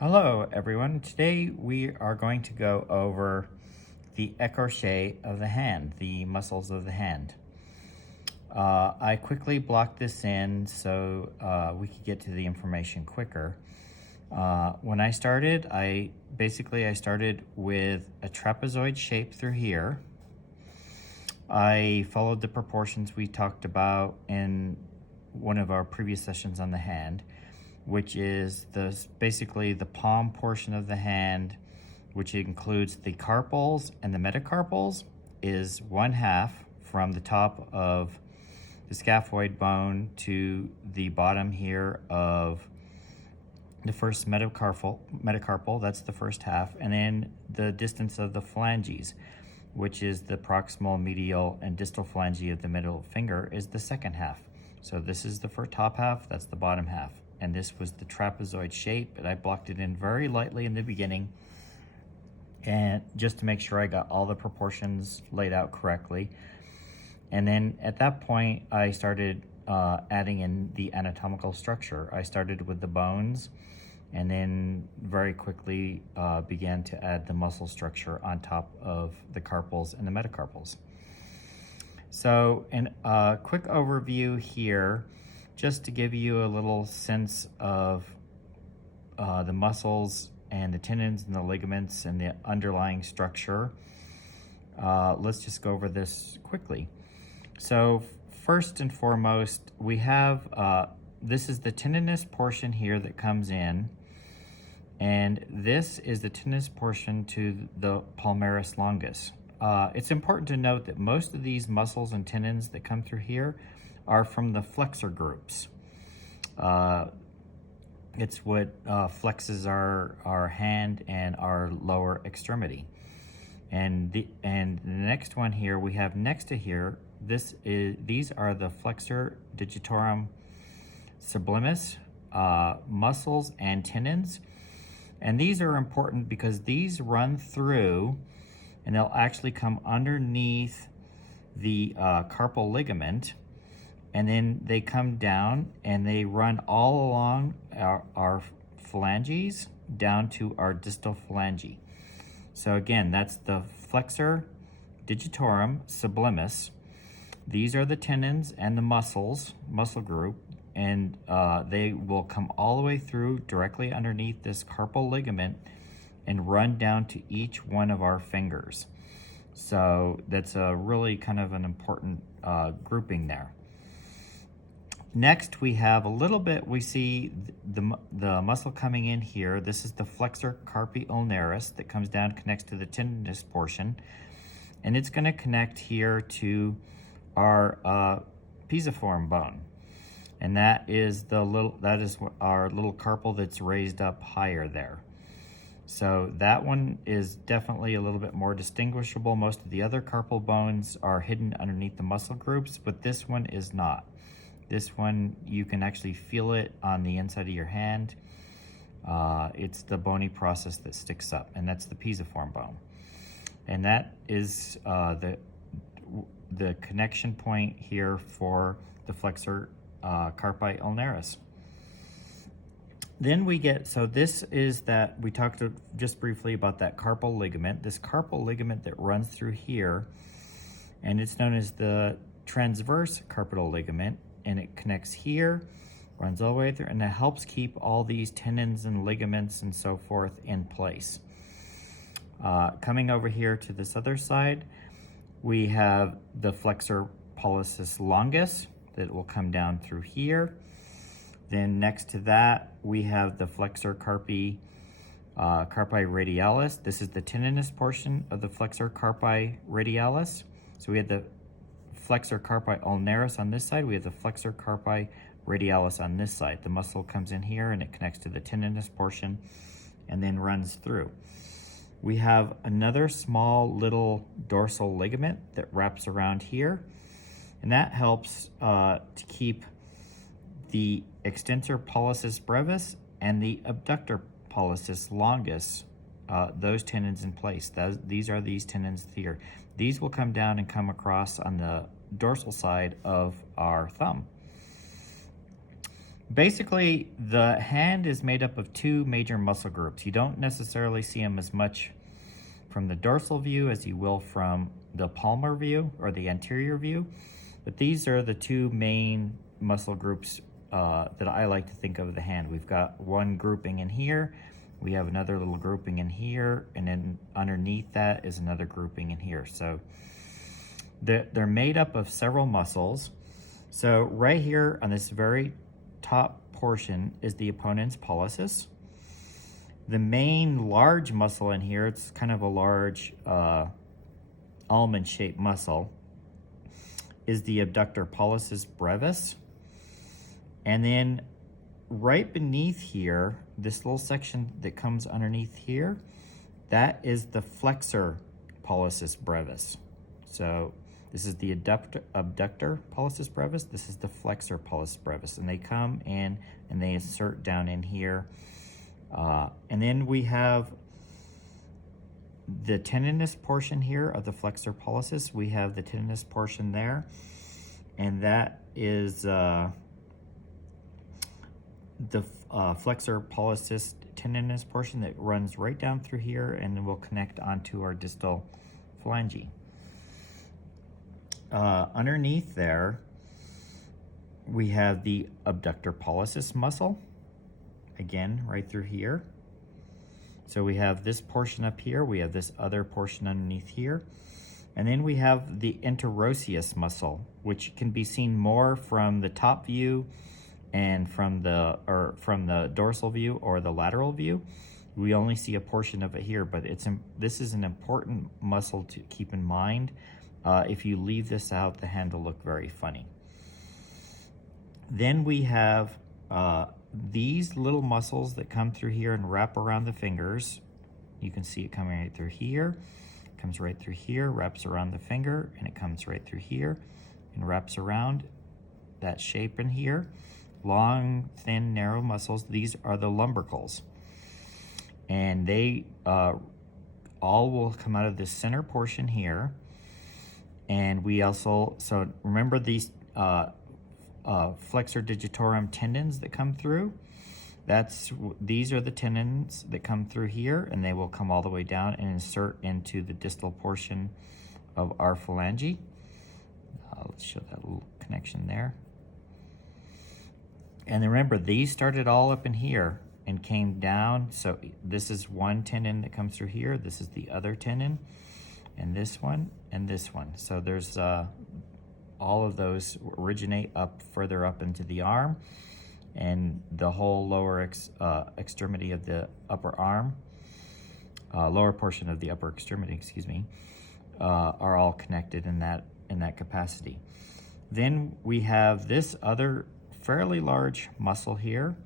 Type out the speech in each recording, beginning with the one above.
Hello everyone. Today we are going to go over the Ecorche of the hand, the muscles of the hand. I quickly blocked this in so we could get to the information quicker. When I started, I started with a trapezoid shape through here. I followed the proportions we talked about in one of our previous sessions on the hand, which is basically the palm portion of the hand, which includes the carpals and the metacarpals, is 1/2 from the top of the scaphoid bone to the bottom here of the first metacarpal, that's the first half, and then the distance of the phalanges, which is the proximal, medial, and distal phalange of the middle finger, is the second half. So this is the top half, that's the bottom half. And this was the trapezoid shape, and I blocked it in very lightly in the beginning, and just to make sure I got all the proportions laid out correctly. And then at that point, I started adding in the anatomical structure. I started with the bones, and then very quickly began to add the muscle structure on top of the carpals and the metacarpals. So, in a quick overview here, just to give you a little sense of the muscles and the tendons and the ligaments and the underlying structure, let's just go over this quickly. So first and foremost, we have, this is the tendinous portion here that comes in, and this is the tendinous portion to the palmaris longus. It's important to note that most of these muscles and tendons that come through here are from the flexor groups. It's what flexes our hand and our lower extremity. And the next one here we have next to here, these are the flexor digitorum sublimis muscles and tendons. And these are important because these run through, and they'll actually come underneath the carpal ligament, and then they come down and they run all along our phalanges down to our distal phalange. So again, that's the flexor digitorum sublimis. These are the tendons and the muscle group, and they will come all the way through directly underneath this carpal ligament and run down to each one of our fingers. So that's a really kind of an important grouping there. Next, we have a little bit, we see the muscle coming in here. This is the flexor carpi ulnaris that comes down, connects to the tendinous portion, and it's going to connect here to our pisiform bone, and that is our little carpal that's raised up higher there. So that one is definitely a little bit more distinguishable. Most of the other carpal bones are hidden underneath the muscle groups, but this one is not. This one, you can actually feel it on the inside of your hand. It's the bony process that sticks up, and that's the pisiform bone. And that is the connection point here for the flexor carpi ulnaris. Then we get, so this is that, we talked just briefly about that carpal ligament, this carpal ligament that runs through here, and it's known as the transverse carpal ligament, and it connects here, runs all the way through, and it helps keep all these tendons and ligaments and so forth in place. Coming over here to this other side, we have the flexor pollicis longus that will come down through here. Then next to that, we have the flexor carpi radialis. This is the tendinous portion of the flexor carpi radialis. So we have the flexor carpi ulnaris on this side. We have the flexor carpi radialis on this side. The muscle comes in here and it connects to the tendinous portion and then runs through. We have another small little dorsal ligament that wraps around here, and that helps to keep the extensor pollicis brevis and the abductor pollicis longus, those tendons in place. These are these tendons here. These will come down and come across on the dorsal side of our thumb. Basically, the hand is made up of two major muscle groups. You don't necessarily see them as much from the dorsal view as you will from the palmar view or the anterior view. But these are the two main muscle groups that I like to think of the hand. We've got one grouping in here, we have another little grouping in here, and then underneath that is another grouping in here. So they're made up of several muscles. So right here on this very top portion is the opponens pollicis. The main large muscle in here, it's kind of a large almond-shaped muscle, is the abductor pollicis brevis. And then right beneath here, this little section that comes underneath here, that is the flexor pollicis brevis. So this is the abductor pollicis brevis. This is the flexor pollicis brevis. And they come in and they insert down in here. And then we have the tendinous portion here of the flexor pollicis. We have the tendinous portion there. And that is the flexor pollicis tendinous portion that runs right down through here and will connect onto our distal phalange. Underneath there, we have the abductor pollicis muscle, again, right through here. So we have this portion up here, we have this other portion underneath here, and then we have the interosseous muscle, which can be seen more from the top view and from the dorsal view or the lateral view. We only see a portion of it here, but this is an important muscle to keep in mind. If you leave this out, the hand will look very funny. Then we have these little muscles that come through here and wrap around the fingers. You can see it coming right through here, comes right through here, wraps around the finger, and it comes right through here and wraps around that shape in here. Long, thin, narrow muscles. These are the lumbricals. And they all will come out of this center portion here. And we also, so remember these flexor digitorum tendons that come through? These are the tendons that come through here, and they will come all the way down and insert into the distal portion of our phalange. Let's show that little connection there. And remember, these started all up in here and came down. So this is one tendon that comes through here. This is the other tendon, and this one, and this one. So there's all of those originate up further up into the arm, and the whole lower extremity of the upper arm, lower portion of the upper extremity, excuse me, are all connected in that capacity. Then we have this other fairly large muscle here,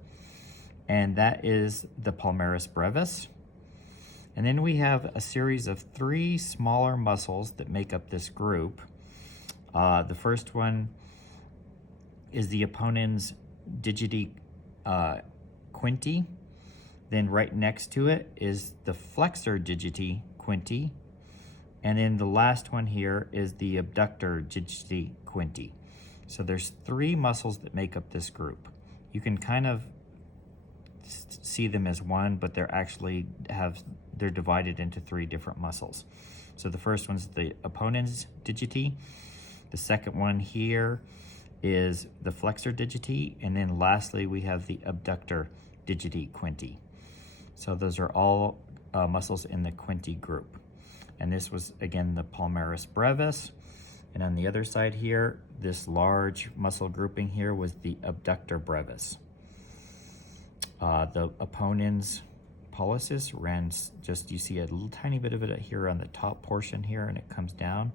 and that is the palmaris brevis. And then we have a series of 3 smaller muscles that make up this group. The first one is the opponens digiti quinti. Then right next to it is the flexor digiti quinti. And then the last one here is the abductor digiti quinti. So there's 3 muscles that make up this group. You can kind of see them as one, but they're divided into 3 different muscles. So the first one's the opponens digiti. The second one here is the flexor digiti, and then lastly we have the abductor digiti quinti. So those are all muscles in the quinti group. And this was, again, the palmaris brevis. And on the other side here, this large muscle grouping here was the abductor brevis. The opponens pollicis ran just, you see a little tiny bit of it here on the top portion here, and it comes down.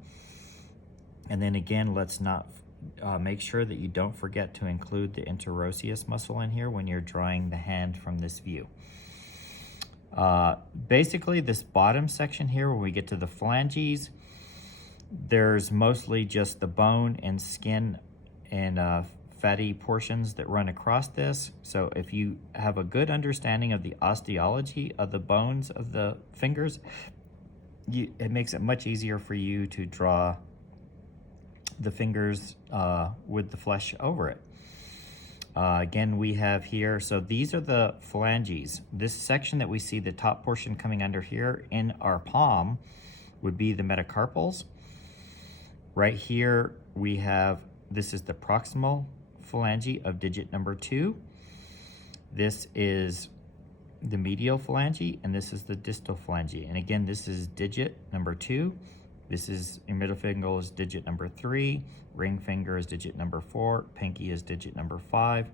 And then again, let's not make sure that you don't forget to include the interosseous muscle in here when you're drawing the hand from this view. Basically, this bottom section here, when we get to the phalanges, there's mostly just the bone and skin and fatty portions that run across this. So if you have a good understanding of the osteology of the bones of the fingers, it makes it much easier for you to draw the fingers with the flesh over it. Again, we have here, so these are the phalanges. This section that we see, the top portion coming under here in our palm, would be the metacarpals. Right here, we have, this is the proximal phalange of digit number 2. This is the medial phalange, and this is the distal phalange. And again, this is digit number 2. This is, your middle finger is digit number 3, ring finger is digit number 4, pinky is digit number 5,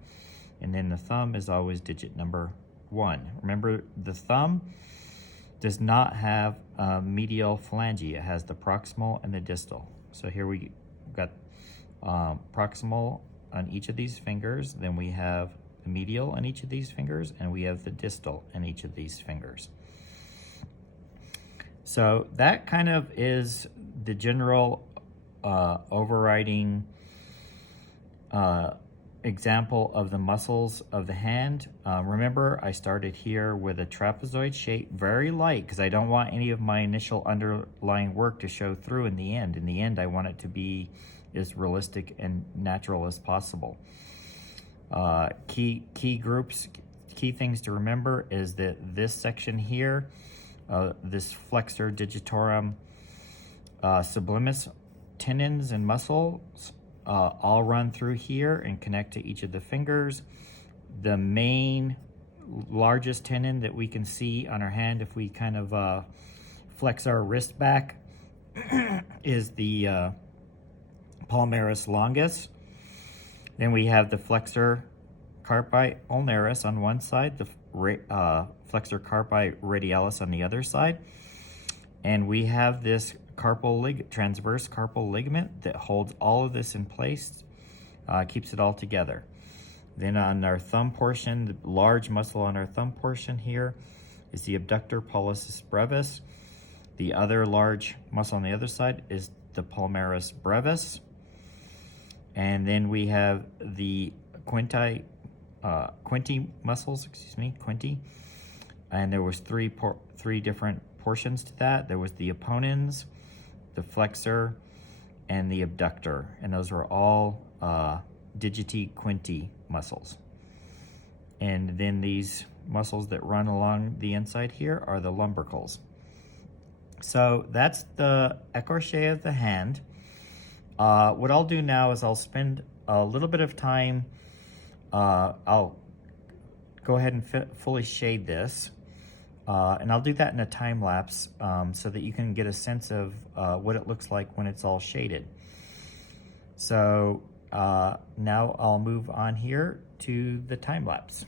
and then the thumb is always digit number 1. Remember, the thumb does not have a medial phalange. It has the proximal and the distal. So here we got proximal on each of these fingers, then we have the medial on each of these fingers, and we have the distal in each of these fingers. So that kind of is the general overriding example of the muscles of the hand. Remember, I started here with a trapezoid shape, very light, because I don't want any of my initial underlying work to show through in the end. In the end, I want it to be as realistic and natural as possible. Key things to remember is that this section here, this flexor digitorum sublimis tendons and muscles all run through here and connect to each of the fingers. The main largest tendon that we can see on our hand, if we kind of flex our wrist back, is the palmaris longus. Then we have the flexor carpi ulnaris on one side, the flexor carpi radialis on the other side. And we have this transverse carpal ligament that holds all of this in place, keeps it all together. Then on our thumb portion, the large muscle on our thumb portion here is the abductor pollicis brevis. The other large muscle on the other side is the palmaris brevis. And then we have the quinti muscles, quinti. And there was three different portions to that. There was the opponens, the flexor, and the abductor. And those were all digiti quinti muscles. And then these muscles that run along the inside here are the lumbricals. So that's the Ecorche of the hand. What I'll do now is I'll spend a little bit of time, I'll go ahead and fully shade this, and I'll do that in a time lapse so that you can get a sense of what it looks like when it's all shaded. So now I'll move on here to the time lapse.